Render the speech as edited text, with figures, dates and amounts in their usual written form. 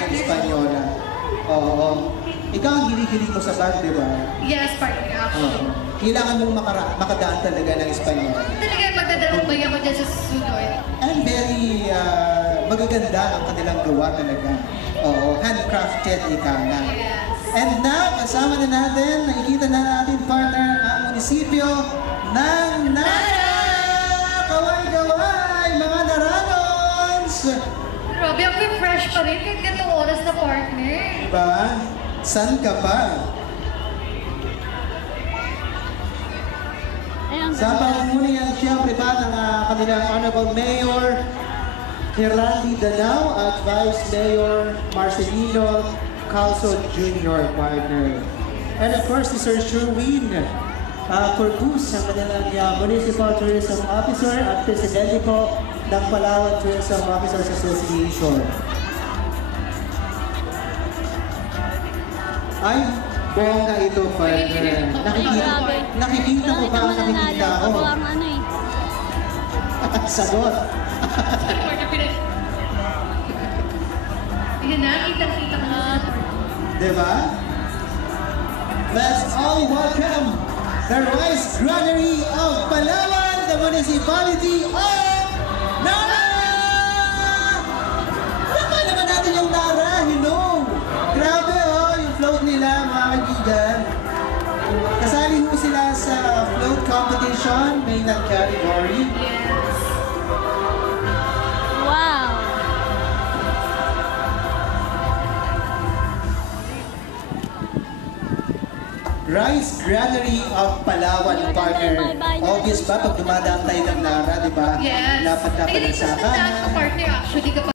ng Espanyola. Oo. Ikaw ang hilig-hilig mo sa bar, di ba? Yes, partner, actually. Kailangan mong makadaan talaga ng Espanyola. Talaga magdadalawang bay ako dyan sa susunod. And very magaganda ang kanilang gawa talaga. Oo, handcrafted ika nga. Yes. And now, kasama na natin, nakikita na natin partner ang munisipyo ng Nara! Kaway-kaway, mga Naranons! Grabe, ang fresh pa rin kahit ganitong oras na partner. Diba? San ka pa? Sa pangungunian siyempre pa ng kanilang Honorable Mayor Herandi Danao at Vice Mayor Marcelino Calzo Jr. partner. And of course, si Sir Sherwin Corpus, ang kanilang Municipal Tourism Officer at Presidente po ng Palawan Tourism Officers Association. Ay, bongga ito, partner. Nakikita ko ba ang nakikita ko? Sagot. Yan na, kita-kita ko na. Diba? Let's all welcome the Rice Granary of Palawan, the Municipality of Nara! Baka naman natin yung Nara, hello! Grabe oh, yung float nila mga kaibigan. Kasali ho sila sa float competition, mainland category. Yes. Wow! Rice Granary of Palawan, partner. Obvious ba pag dumadaan tayo ng Nara, di ba? Yes. Dapat Ay, ng sa sakahan. partner actually kapag